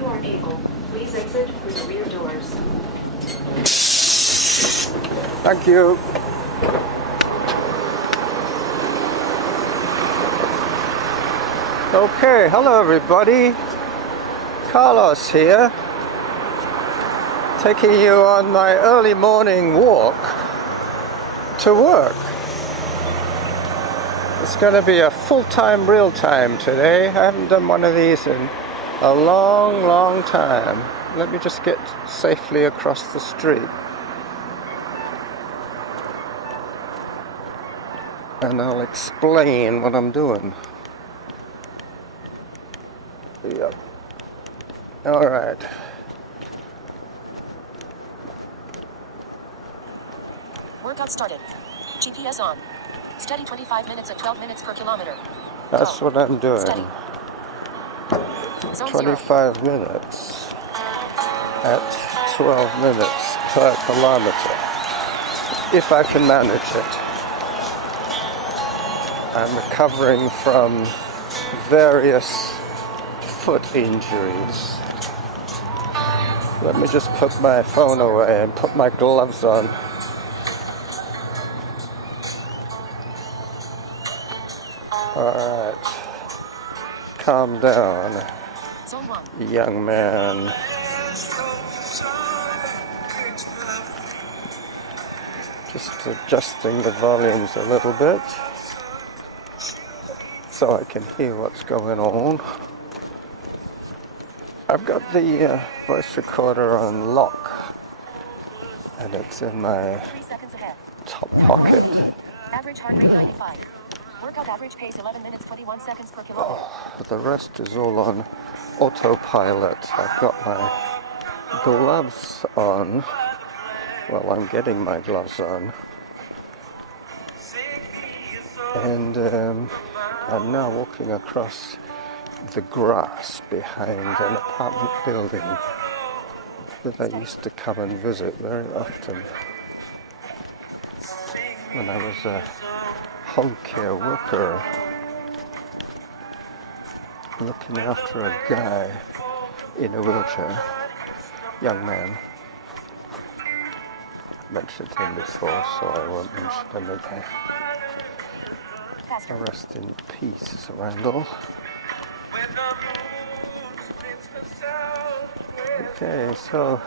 you are able, please exit through the rear doors. Thank you. Okay, hello everybody. Carlos here, taking you on my early morning walk to work. It's going to be a full-time, real-time today. I haven't done one of these in a long time. Let me just get safely across the street. And I'll explain what I'm doing. Yep. Alright. Workout started. GPS on. Steady 25 minutes at 12 minutes per kilometer. That's what I'm doing. Steady. Zone 25 0. minutes at 12 minutes per kilometer. If I can manage it. I'm recovering from various foot injuries. Let me just put my phone away and put my gloves on. Alright. Calm down, Zone 1. young man. Just adjusting the volumes a little bit so I can hear what's going on. I've got the voice recorder on lock and it's in my 3 seconds ahead. top pocket. Average heart rate 95. Workout average pace 11 minutes 21 seconds per kilometer. The rest is all on autopilot. I've got my gloves on. Well, I'm getting my gloves on. And I'm now walking across the grass behind an apartment building that I used to come and visit very often when I was a home care worker looking after a guy in a wheelchair, young man. I've mentioned him before, so I won't mention him again. Rest in peace, Randall. Okay, so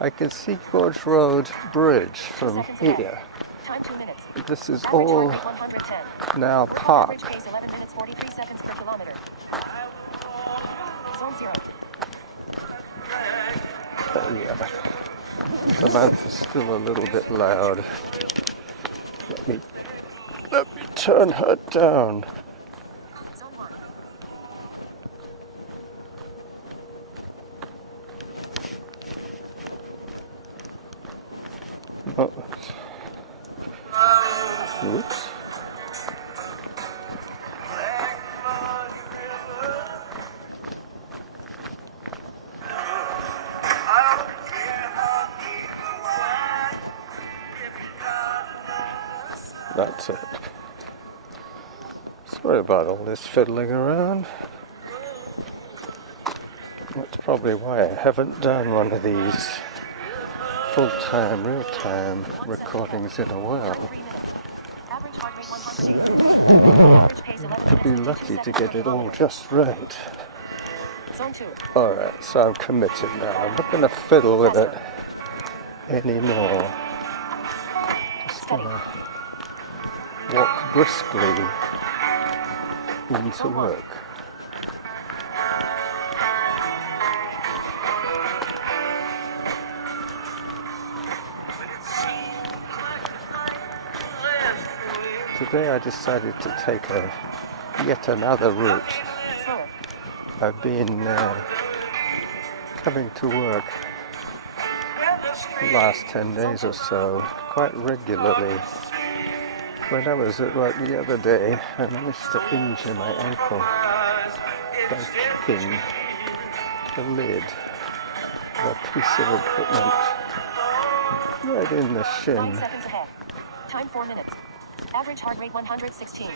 I can see Gorge Road Bridge from here. Time 2 minutes. This is Average all heart rate 110. now Workout parked. average pace 11 minutes 43 seconds per kilometer. Zone 0. Yeah. The mouth is still a little bit loud. Let me turn her down. Zone 1. Oh. Oops. That's it. Sorry about all this fiddling around. That's probably why I haven't done one of these full-time, real-time recordings in a while. 3 minutes. Average heart rate 108. Average pace 11 To be minutes, lucky 52 to seconds get per it all kilometer. just right. Zone 2. Alright, so I'm committed now. I'm not going to fiddle with it anymore. Just going to walk briskly into work. Today I decided to take yet another route. Slower. I've been coming to work the last 10 days or so quite regularly. When I was at work the other day, I managed to injure my ankle by kicking the lid of a piece of equipment right in the 9 shin. seconds ahead. Time 4 minutes. Average heart rate 116.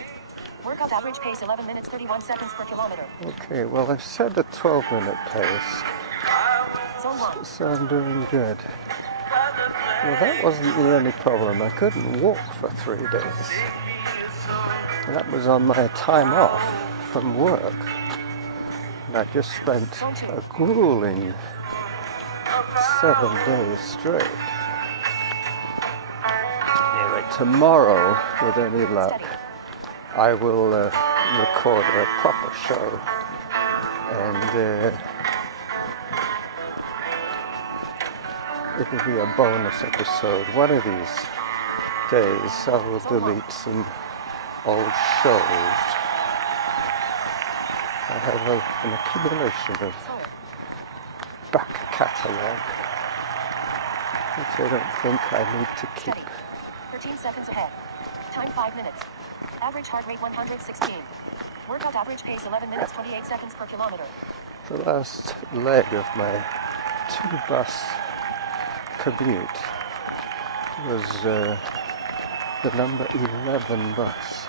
Workout average pace 11 minutes 31 seconds per kilometer. Okay, well I've set a 12-minute pace, Zone 1. so I'm doing good. Well, that wasn't the only problem. I couldn't walk for 3 days. That was on my time off from work. And I just spent a grueling 7 days straight. Anyway, tomorrow, with any luck, I will record a proper show. And it will be a bonus episode. One of these days I will delete some old shows. I have an accumulation of back catalogue which I don't think I need to keep. 13 seconds ahead. Time 5 minutes. Average heart rate 116. Workout average pace 11 minutes 28 seconds per kilometer. The last leg of my 2-bus commute was the number 11 bus.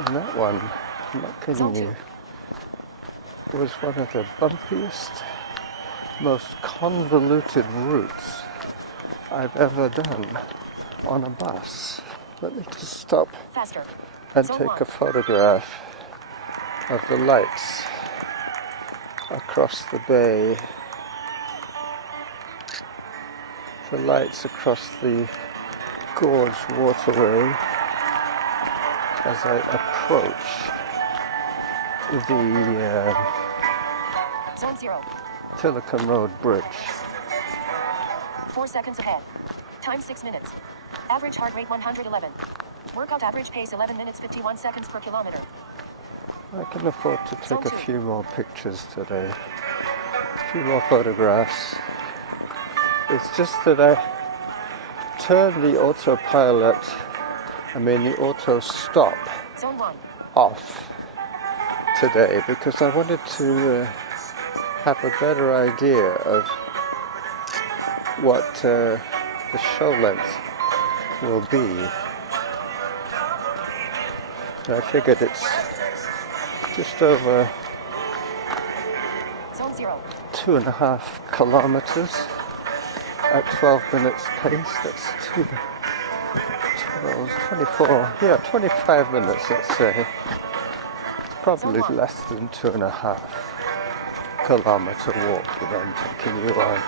And that one, I'm not kidding you, was one of the bumpiest, most convoluted routes I've ever done on a bus. Let me just stop and take a photograph of the lights across the bay. The lights across the Gorge waterway as I approach the Zone 0. Tillicum Road Bridge. 4 seconds ahead. Time 6 minutes. Average heart rate 111. Workout average pace 11 minutes 51 seconds per kilometer. I can afford to take a few more pictures today. A few more photographs. It's just that I turned the autopilot, the auto stop Zone 1. off today because I wanted to have a better idea of what the show length will be. I figured it's just over Zone 0. 2.5 kilometers at 12 minutes pace. That's 25 minutes, let's say. It's probably less than 2.5 kilometer walk that I'm taking you on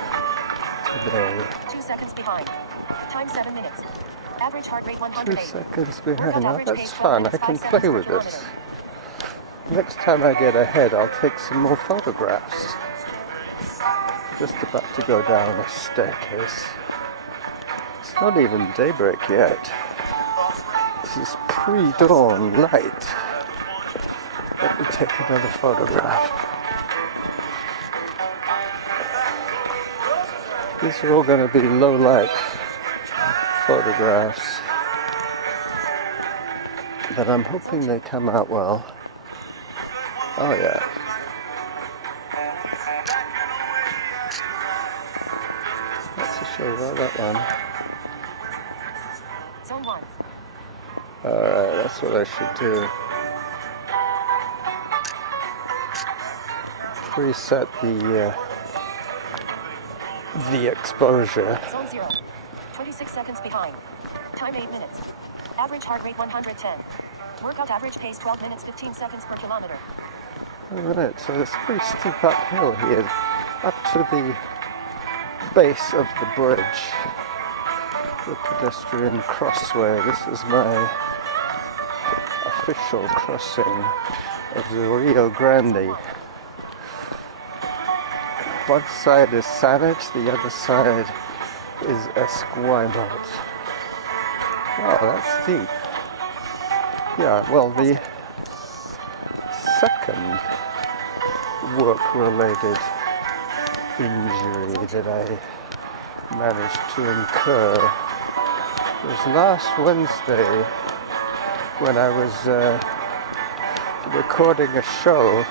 today. 2 seconds behind. Time 7 minutes. Average heart rate 108. 2 seconds behind. Now that's fun. I can play with this. Next time I get ahead, I'll take some more photographs. Just about to go down a staircase. It's not even daybreak yet. This is pre-dawn light. Let me take another photograph. These are all going to be low light photographs, but I'm hoping they come out well. Oh yeah. Let's show about that one. Zone 1. Alright, that's what I should do. Preset the exposure. Zone 0. 26 seconds behind. Time 8 minutes. Average heart rate 110. Workout average pace 12 minutes 15 seconds per kilometer. Alright, so it's a pretty steep uphill here, up to the base of the bridge, the pedestrian crossway. This is my official crossing of the Rio Grande. One side is Savage, the other side is Esquimalt. Wow, that's steep. Yeah, well, the second work-related injury that I managed to incur was last Wednesday when I was recording a show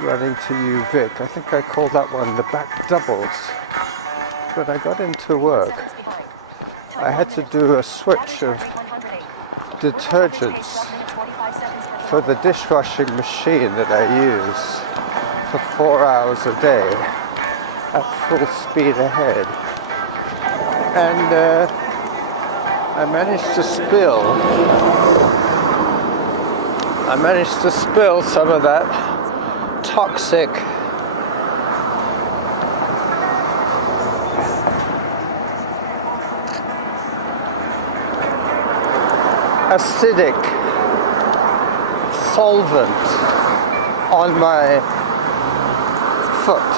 running to UVic. I think I called that one the back doubles. When I got into work, I had to do a switch of detergents for the dishwashing machine that I use for 4 hours a day at full speed ahead. And I managed to spill some of that toxic acidic solvent on my foot,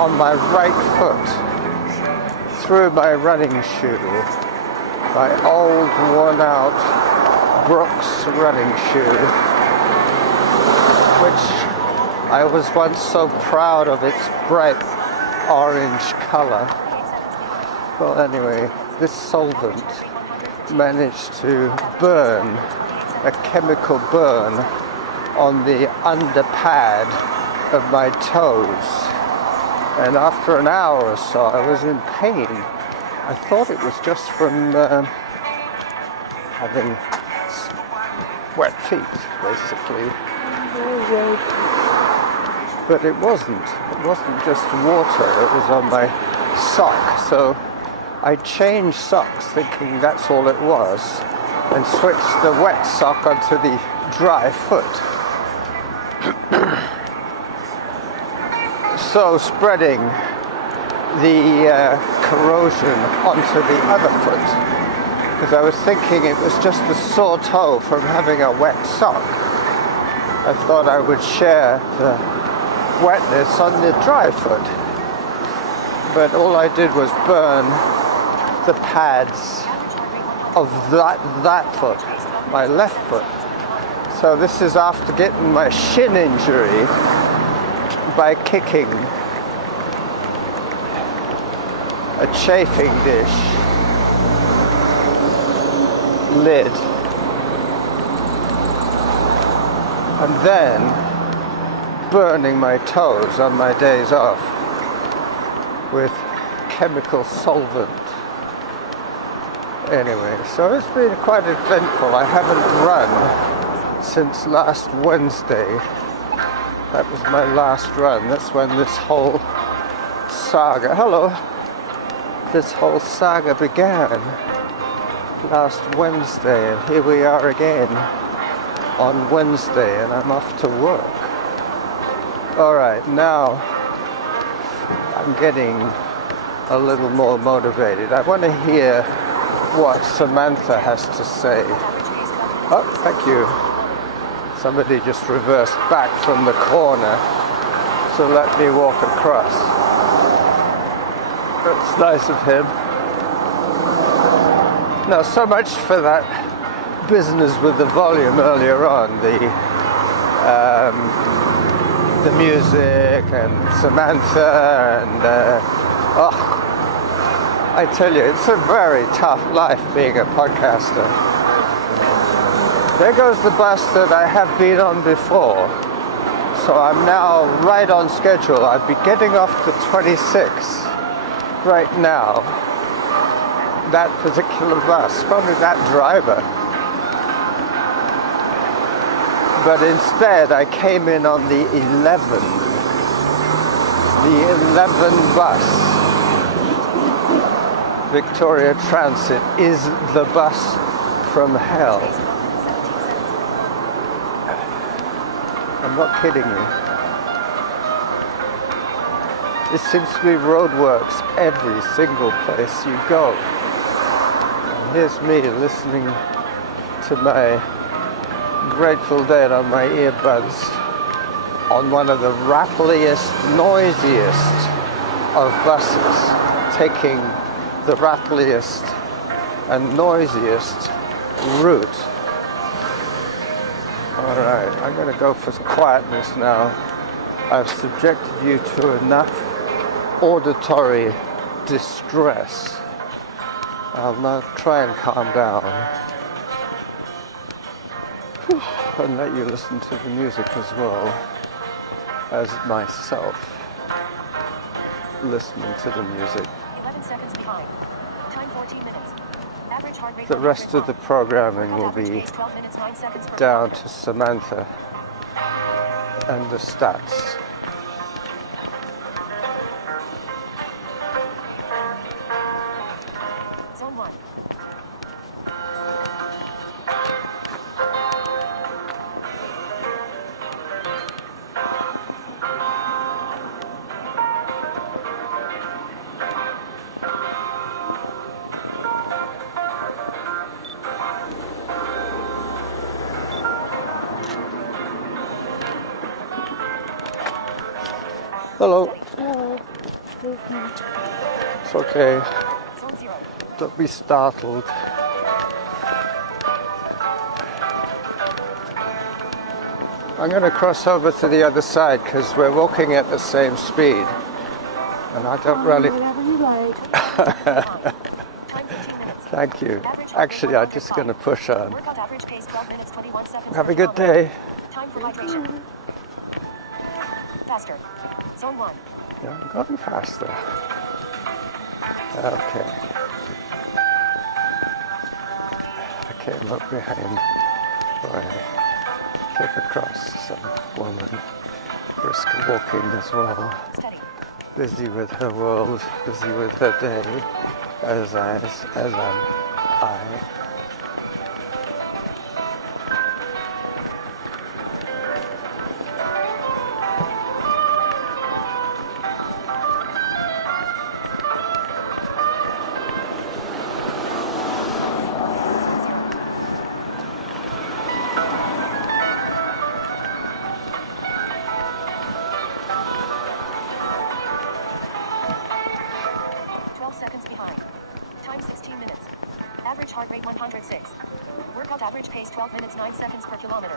on my right foot, through my running shoe, my old worn out Brooks running shoe, which I was once so proud of its bright orange color. Well, anyway, this solvent managed to burn, a chemical burn on the underpad of my toes. And after an hour or so, I was in pain. I thought it was just from having wet feet, basically. But it wasn't. It wasn't just water. It was on my sock. So I changed socks thinking that's all it was, and switched the wet sock onto the dry foot. So spreading the corrosion onto the other foot, because I was thinking it was just a sore toe from having a wet sock. I thought I would share the wetness on the dry foot, but all I did was burn the pads of that foot, my left foot. So this is after getting my shin injury by kicking a chafing dish lid, and then burning my toes on my days off with chemical solvent. Anyway, so it's been quite eventful. I haven't run since last Wednesday. That was my last run. That's when this whole saga, this whole saga began last Wednesday, and here we are again on Wednesday, and I'm off to work. Alright, now I'm getting a little more motivated. I want to hear what Samantha has to say. Oh, thank you. Somebody just reversed back from the corner to let me walk across. That's nice of him. Now, so much for that business with the volume earlier on, the music and Samantha and I tell you, it's a very tough life being a podcaster. There goes the bus that I have been on before. So I'm now right on schedule. I'll be getting off the 26 right now. That particular bus, probably that driver. But instead I came in on the 11 bus. Victoria Transit is the bus from hell. I'm not kidding you. It seems to be roadworks every single place you go. And here's me listening to my Grateful Dead on my earbuds on one of the rattlest, noisiest of buses, taking the rattliest and noisiest route. Alright, I'm going to go for quietness now. I've subjected you to enough auditory distress. I'll now try and calm down and let you listen to the music as well as myself listening to the music. 11 seconds behind. Time 14 minutes. Average heart rate the rest of the 101. programming will Average be pace 12 minutes 9 seconds per down kilometer. to Samantha and the stats. Zone 1. Hello. Steady. It's okay. Zone 0. Don't be startled. I'm going to cross over to the other side because we're walking at the same speed. And I don't really... Whenever you like. Time 15 minutes. Thank you. Average heart rate Actually, I'm just 105. going to push on. Workout average pace 12 minutes 21 seconds Have per a good kilometer. day. Time for hydration. Faster. Zone 1. Yeah, I'm going faster. Okay. I came up behind where I came across some woman brisk walking as well. Steady. Busy with her world, busy with her day, as am I. 12 seconds behind. Time 16 minutes. Average heart rate 106. Workout average pace 12 minutes 9 seconds per kilometer.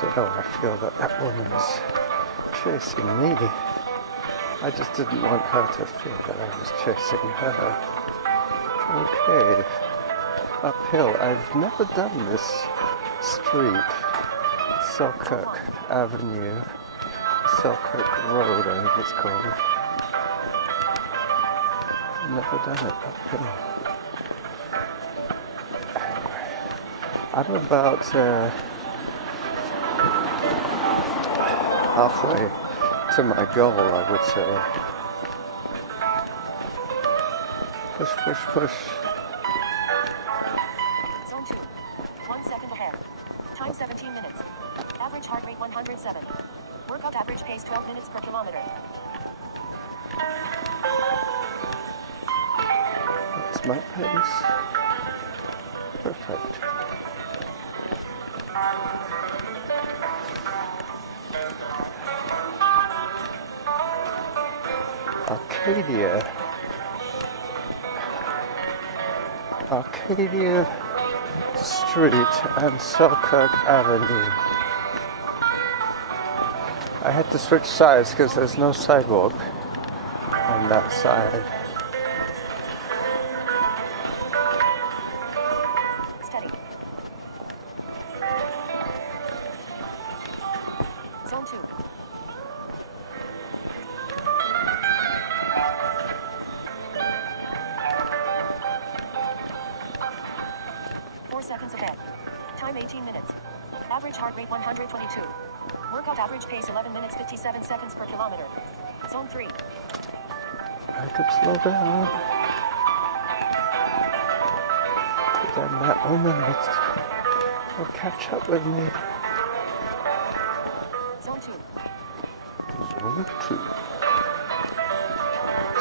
So now I feel that that woman's chasing me. I just didn't want her to feel that I was chasing her. Okay. Uphill. I've never done this street. Selkirk Avenue. Selkirk Road, I think it's called. Never done it uphill. Anyway, I'm about halfway to my goal, I would say. Push, push, push. Zone 2. 1 second ahead. Time 17 minutes. Average heart rate 107. Workout average pace 12 minutes per kilometer. That's my pace. Perfect. Arcadia Street and Selkirk Avenue. I had to switch sides because there's no sidewalk on that side. Steady. Zone 2. Seconds ahead. Time 18 minutes. Average heart rate 122. Workout average pace 11 minutes 57 seconds per kilometer. Zone 3. I could slow down. But then that woman will catch up with me. Zone 2. Zone 2.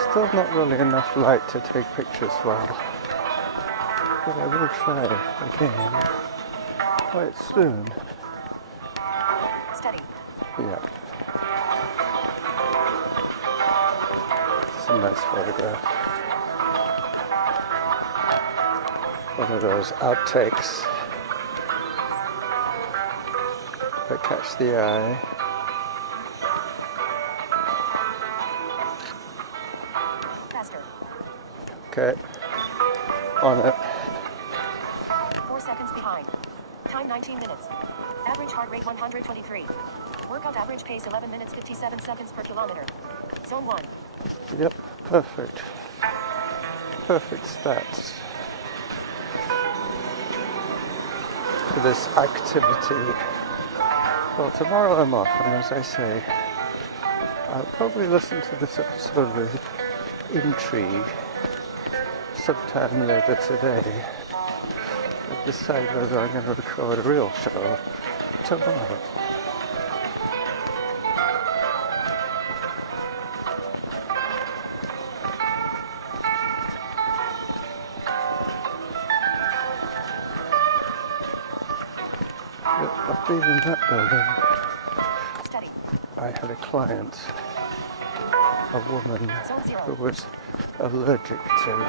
Still not really enough light to take pictures well. But I will try again quite soon. Steady. Yeah. It's a nice photograph. One of those outtakes that catch the eye. Faster. Okay. On it. 4 seconds behind. Time 19 minutes. Average heart rate 123. Workout average pace 11 minutes 57 seconds per kilometer. Zone 1. Yep, perfect. Perfect stats for this activity. Well, tomorrow I'm off, and as I say, I'll probably listen to this episode with intrigue sometime later today. I'll decide whether I'm going to record a real show tomorrow. I've been in that building. Steady. I had a client, a woman Zone 0. who was allergic to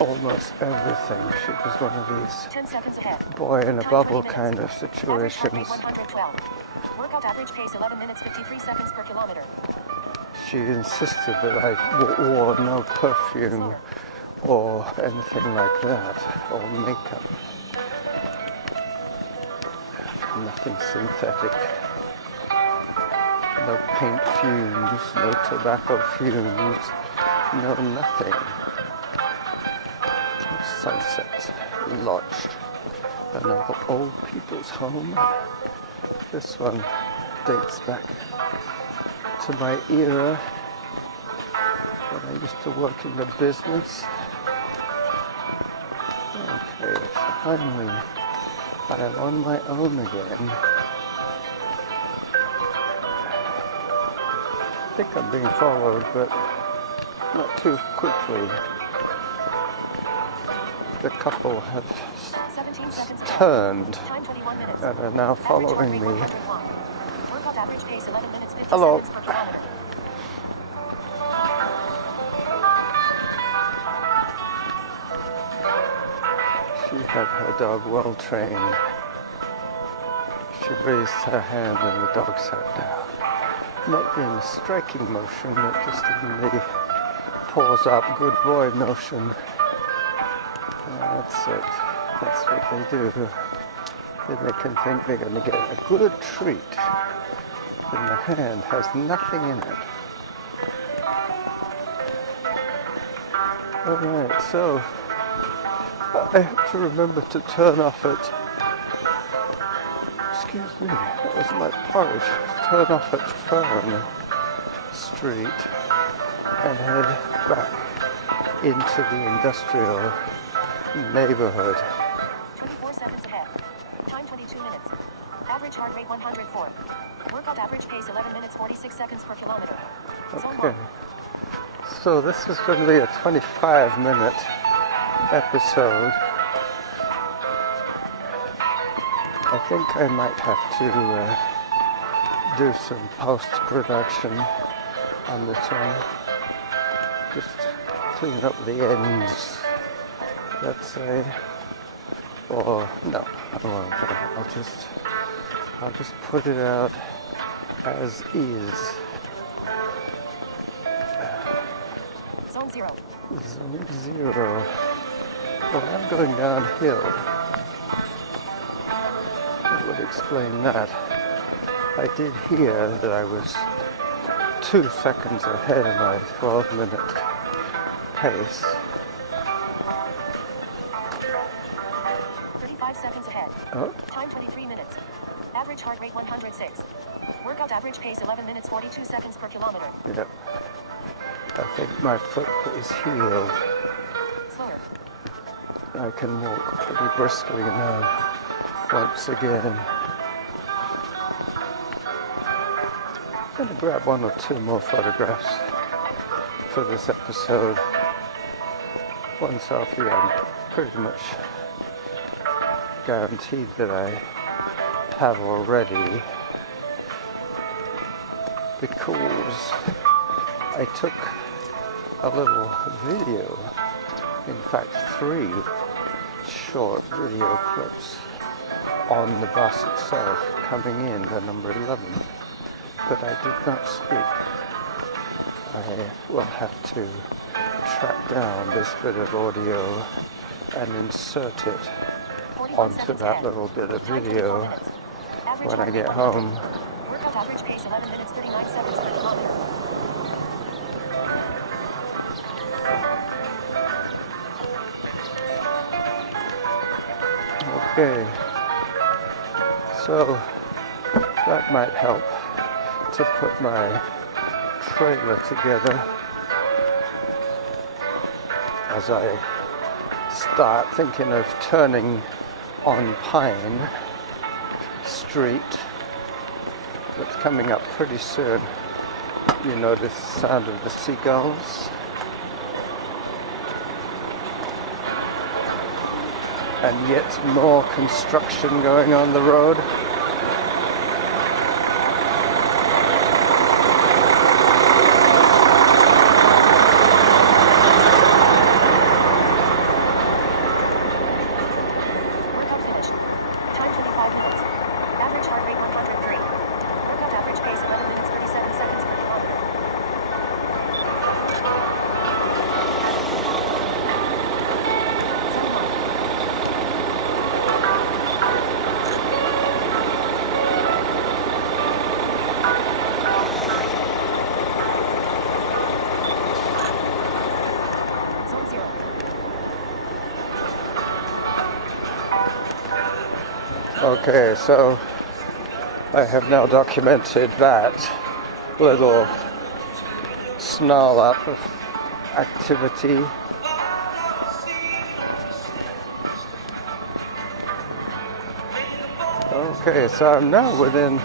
almost everything. She was one of these 10 seconds ahead. boy in a Time bubble 30 kind of minutes. Average heart rate situations. 112. Workout average pace 11 minutes 53 seconds per kilometer. She insisted that I wore no perfume or anything like that, or makeup. Nothing synthetic. No paint fumes, no tobacco fumes, no nothing. Sunset Lodge, another old people's home. This one dates back to my era when I used to work in the business. Okay, so finally I am on my own again. I think I'm being followed, but not too quickly. The couple have 17 seconds ahead. turned Time 21 minutes. and are now Average heart following rate me. 101. Workout average pace 11 minutes 50 Hello. seconds per kilometer. She had her dog well trained. She raised her hand and the dog sat down. Not in a striking motion, but just in the paws up, good boy motion. That's it. That's what they do. Then they can think they're going to get a good treat. And the hand has nothing in it. Alright, so I have to remember to turn off at, excuse me, that was my porridge, turn off at Fern Street and head back into the industrial neighborhood. 24 seconds ahead. Time 22 minutes. Average heart rate 104. Workout average pace 11 minutes 46 seconds per kilometer. Zone Okay, 1. so this is going to be a 25-minute episode. I think I might have to do some post-production on this one. Just clean up the ends, let's say. Or no, I won't. I'll just put it out as is. Zone 0. Zone 0. Well, I'm going downhill. That would explain that. I did hear that I was 2 seconds ahead of my 12-minute pace. 35 seconds ahead. Oh, Time 23 minutes. Average heart rate 106. Workout average pace 11 minutes 42 seconds per kilometer. yep. I think my foot is healed. Slower. I can walk pretty briskly now, once again. I'm going to grab 1 or 2 more photographs for this episode. One selfie I'm pretty much guaranteed that I have already, because I took a little video, in fact 3 short video clips on the bus itself coming in, the number 11, but I did not speak. I will have to track down this bit of audio and insert it 41 onto seconds that ahead. little bit of Time 24 video minutes. Average when I heart get rate home. Workout average pace 11 minutes 39 seconds per kilometer. Okay, so that might help to put my trailer together as I start thinking of turning on Pine Street. That's coming up pretty soon. You notice the sound of the seagulls. And yet more construction going on the road. Workout finished. Time 25 minutes. Average heart rate 103. Workout average pace 11 minutes 37 seconds per kilometer. Zone 1. Zone 0. Okay, so I have now documented that little snarl up of activity. Okay, so I'm now within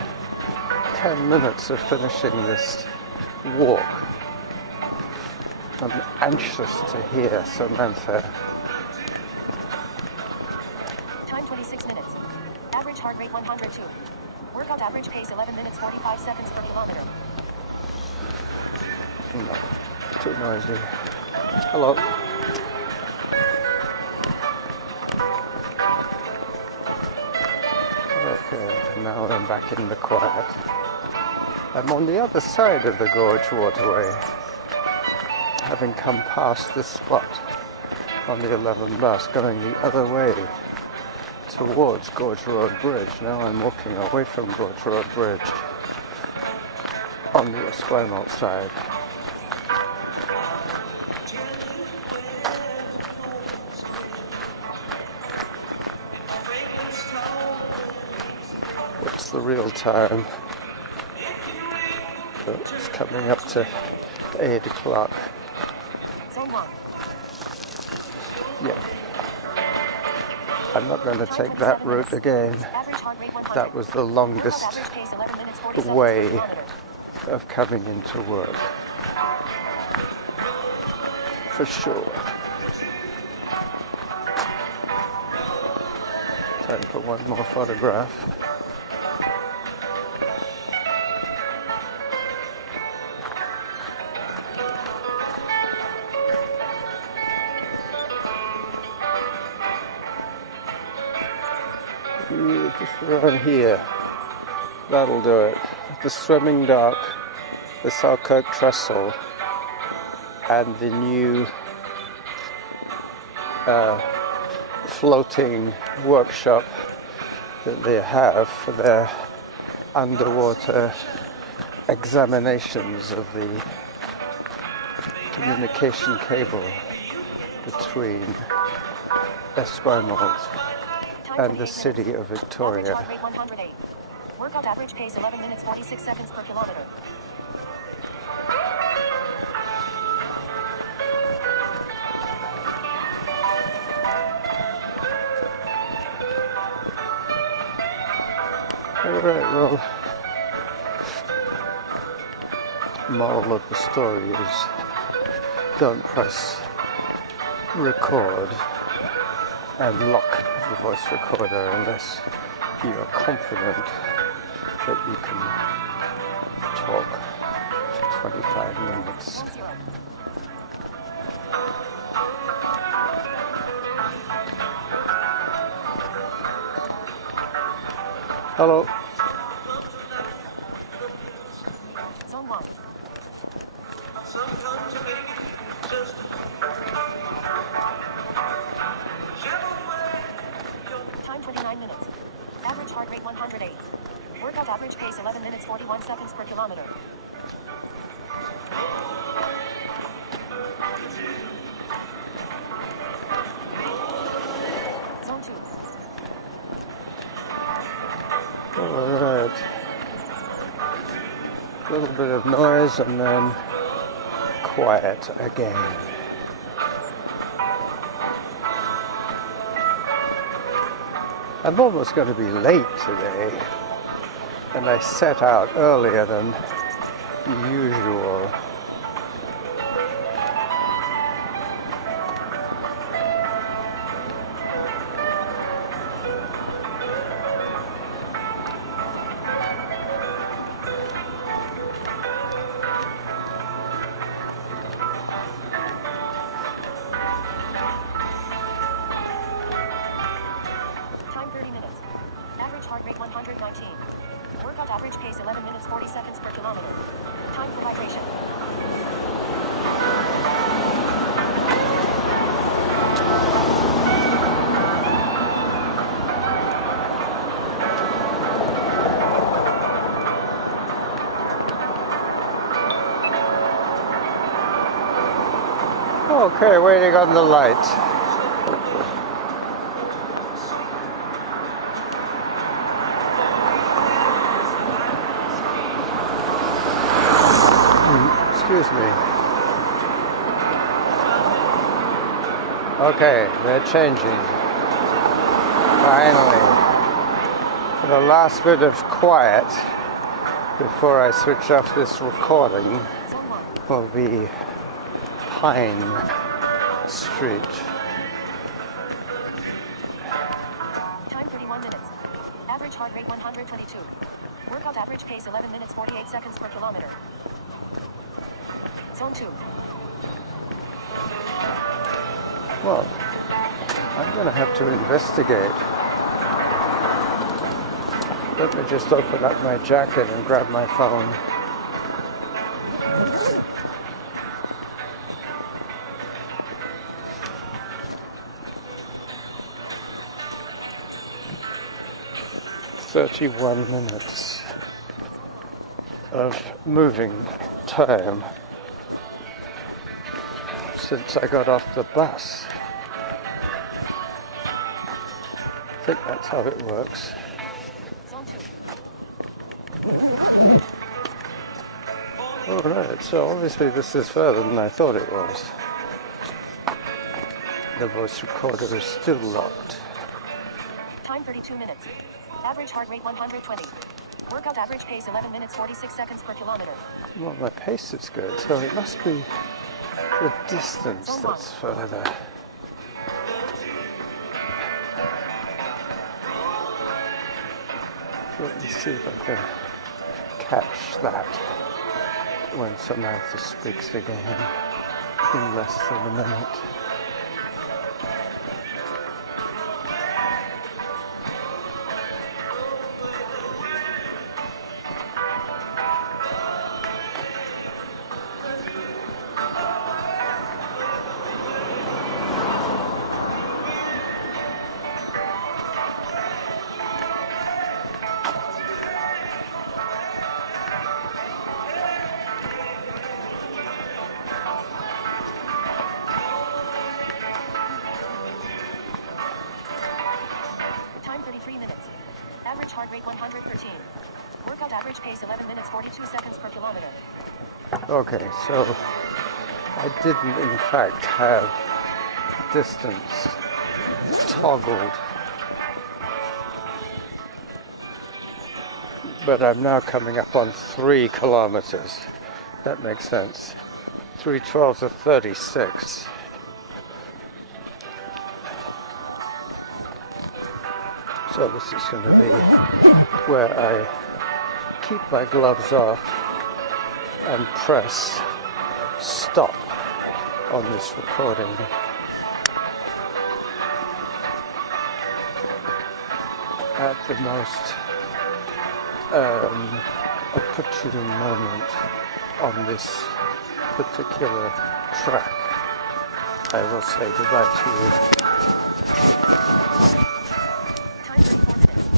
10 minutes of finishing this walk. I'm anxious to hear Samantha. Time 26 minutes. Average heart rate 102. Workout average pace 11 minutes 45 seconds per kilometer. No, too noisy. Hello. Okay, now I'm back in the quiet. I'm on the other side of the Gorge waterway, having come past this spot on the 11 bus, going the other way towards Gorge Road Bridge. Now I'm walking away from Gorge Road Bridge on the Esquimalt side. What's the real time? Oh, it's coming up to 8 o'clock. Zone 1. Yeah. I'm not going to take that route again. Average heart rate 100. That was the Workout longest average pace 11 minutes 40 seconds per way kilometer. of coming into work. For sure. Time for one more photograph. Just around here. That'll do it. The swimming dock, the Selkirk Trestle, and the new floating workshop that they have for their underwater examinations of the communication cable between Esquimalt and the city of Average Victoria. heart rate 108. Workout average pace 11 minutes 46 seconds per kilometer. Alright, well, moral of the story is don't press record and lock the voice recorder unless you are confident that you can talk for 25 minutes. Zone 0. Hello. Zone 1. Time 29 minutes. Average heart rate 108. pace 11 minutes 41 seconds per kilometer. Zone 2. Alright. A little bit of noise and then quiet again. I'm almost going to be late today, and I set out earlier than usual. Time 30 minutes. Average heart rate 119. Workout average pace 11 minutes 40 seconds per kilometer. Time for hydration. Okay, waiting on the light. Excuse me. Okay, they're changing. Finally. For the last bit of quiet before I switch off this recording Zone 1. will be Pine Street. Time 31 minutes. Average heart rate 122. Workout average pace 11 minutes 48 seconds per kilometer. Zone 2. Well, I'm going to have to investigate. Let me just open up my jacket and grab my phone. "31 minutes of moving time since I got off the bus." I think that's how it works. Zone 2. Alright, so obviously this is further than I thought it was. The voice recorder is still locked. Time 32 minutes. Average heart rate 120. Workout average pace 11 minutes 46 seconds per kilometer. Well, my pace is good, so it must be the distance Zone that's further. Let me see if I can catch that when Samantha speaks again in less than a minute. Time 33 minutes. Average heart rate 113. Workout average pace 11 minutes 42 seconds per kilometer. Okay, so I didn't in fact have distance toggled, but I'm now coming up on 3 kilometers. That makes sense. 3:12 to 36. So this is going to be where I keep my gloves off and press stop on this recording. At the most opportune moment on this particular track, I will say goodbye to you. Time 34 minutes.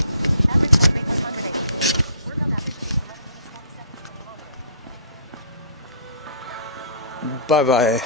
Average heart rate 108. Workout average Bye bye.